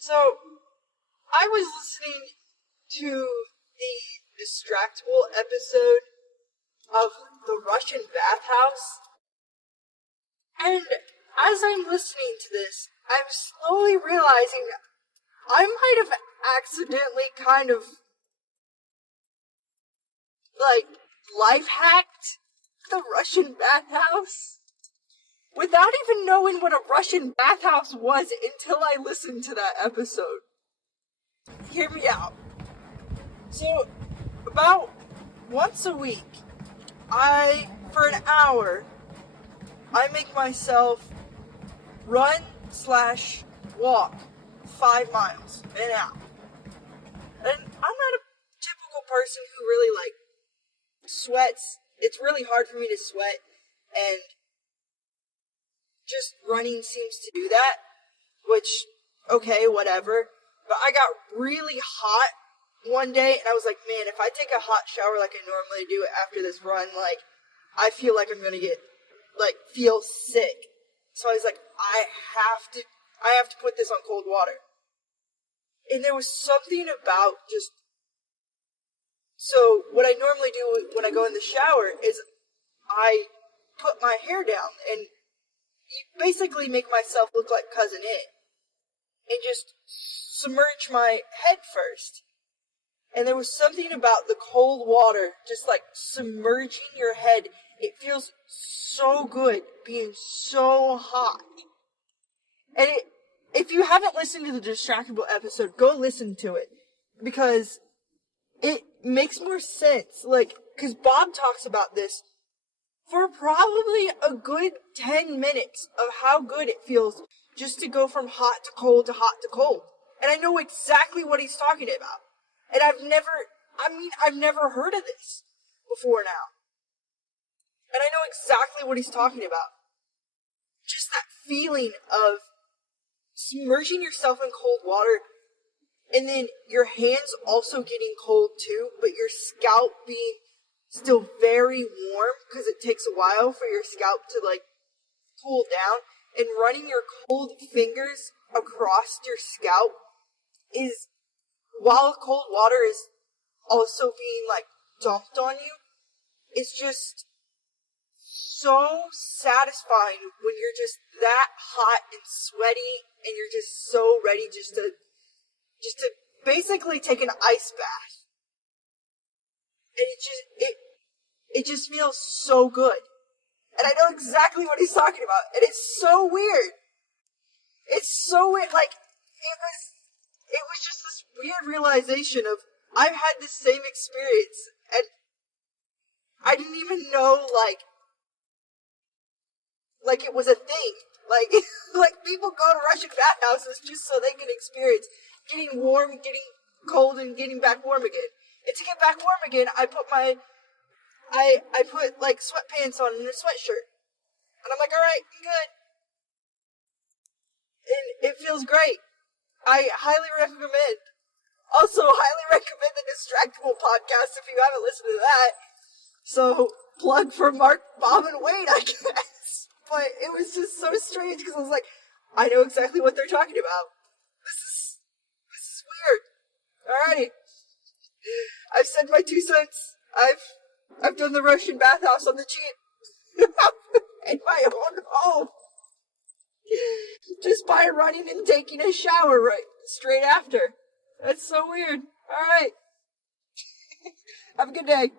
So, I was listening to the Distractable episode of the Russian bathhouse, and as I'm listening to this, I'm slowly realizing I might have accidentally kind of, life hacked the Russian bathhouse without even knowing what a Russian bathhouse was until I listened to that episode. Hear me out. So, about once a week, for an hour, I make myself run/walk 5 miles an hour. And I'm not a typical person who really, sweats. It's really hard for me to sweat, and just running seems to do that, which, okay, whatever. But I got really hot one day, and I was like, man, if I take a hot shower like I normally do after this run, I feel like I'm gonna feel sick. So I was like, I have to put this on cold water. And there was something about so what I normally do when I go in the shower is I put my hair down and basically make myself look like Cousin It and just submerge my head first. And there was something about the cold water, just submerging your head. It feels so good being so hot. And if you haven't listened to the Distractable episode, go listen to it. Because it makes more sense. Because Bob talks about this for probably a good 10 minutes of how good it feels just to go from hot to cold to hot to cold. And I know exactly what he's talking about. And I've never heard of this before now. And I know exactly what he's talking about. Just that feeling of submerging yourself in cold water and then your hands also getting cold too, but your scalp being still very warm because it takes a while for your scalp to cool down, and running your cold fingers across your scalp is, while cold water is also being dumped on you, it's just so satisfying when you're just that hot and sweaty and you're just so ready just to basically take an ice bath. And it just feels so good. And I know exactly what he's talking about. And it's so weird. It's so weird. It was just this weird realization of, I've had the same experience, and I didn't even know, it was a thing. People go to Russian bathhouses just so they can experience getting warm, getting cold, and getting back warm again. And to get back warm again, I put sweatpants on and a sweatshirt. And I'm like, alright, I'm good. And it feels great. I highly recommend. Also, highly recommend the Distractable podcast if you haven't listened to that. So, plug for Mark, Bob, and Wade, I guess. But it was just so strange because I was like, I know exactly what they're talking about. This is weird. Alrighty. I've said my 2 cents. I've done the Russian bathhouse on the cheap. In my own home. Just by running and taking a shower straight after. That's so weird. Alright. Have a good day.